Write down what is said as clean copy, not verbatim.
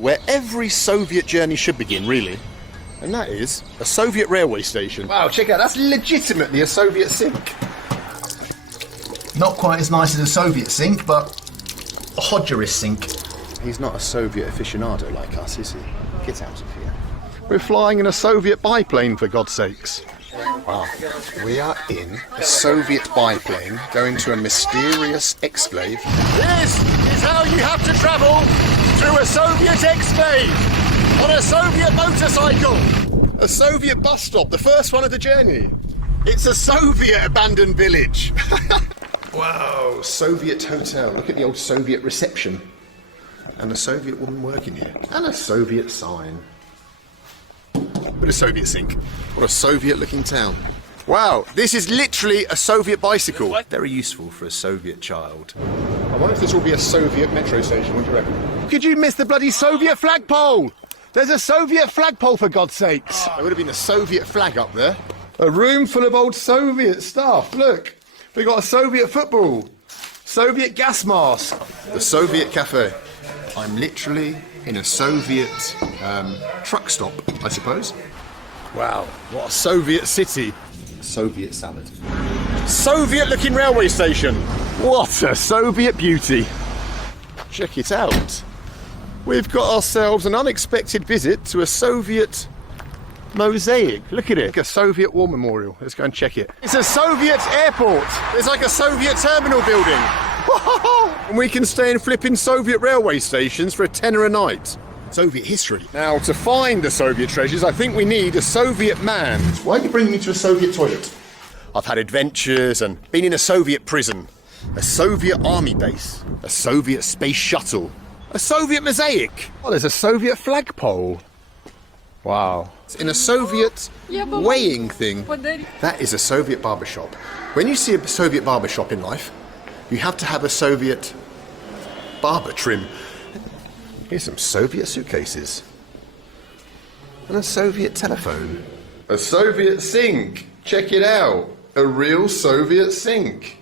Where every Soviet journey should begin, really. And that is a Soviet railway station. Wow, check out, that's legitimately a Soviet sink. Not quite as nice as a Soviet sink, but a Hodgerist sink. He's not a Soviet aficionado like us, is he? Get out of here. We're flying in a Soviet biplane, for God's sakes. Wow. We are in a Soviet biplane going to a mysterious exclave. This is how you have to travel through a Soviet exclave on a Soviet motorcycle. A Soviet bus stop, the first one of the journey. It's a Soviet abandoned village. Wow, Soviet hotel. Look at the old Soviet reception. And a Soviet woman working here. And a Soviet sign. What a Soviet sink. What a Soviet-looking town. Wow, this is literally a Soviet bicycle. Very useful for a Soviet child. I wonder if this will be a Soviet metro station. What do you reckon? Could you miss the bloody Soviet flagpole? There's a Soviet flagpole, for God's sakes. There would have been a Soviet flag up there. A room full of old Soviet stuff. Look, we got a Soviet football. Soviet gas mask. The Soviet cafe. I'm literally in a Soviet truck stop, I suppose. Wow, what a Soviet city. Soviet salad. Soviet-looking railway station. What a Soviet beauty. Check it out. We've got ourselves an unexpected visit to a Soviet mosaic. Look at it. Like a Soviet war memorial. Let's go and check it. It's a Soviet airport. It's like a Soviet terminal building. And we can stay in flipping Soviet railway stations for a tenner a night. Soviet history. Now, to find the Soviet treasures, I think we need a Soviet man. Why are you bringing me to a Soviet toilet? I've had adventures and been in a Soviet prison, a Soviet army base, a Soviet space shuttle, a Soviet mosaic. Oh, there's a Soviet flagpole. Wow. It's in a Soviet weighing thing. That is a Soviet barbershop. When you see a Soviet barbershop in life, you have to have a Soviet barber trim. Here's some Soviet suitcases. And a Soviet telephone. A Soviet sink. Check it out. A real Soviet sink.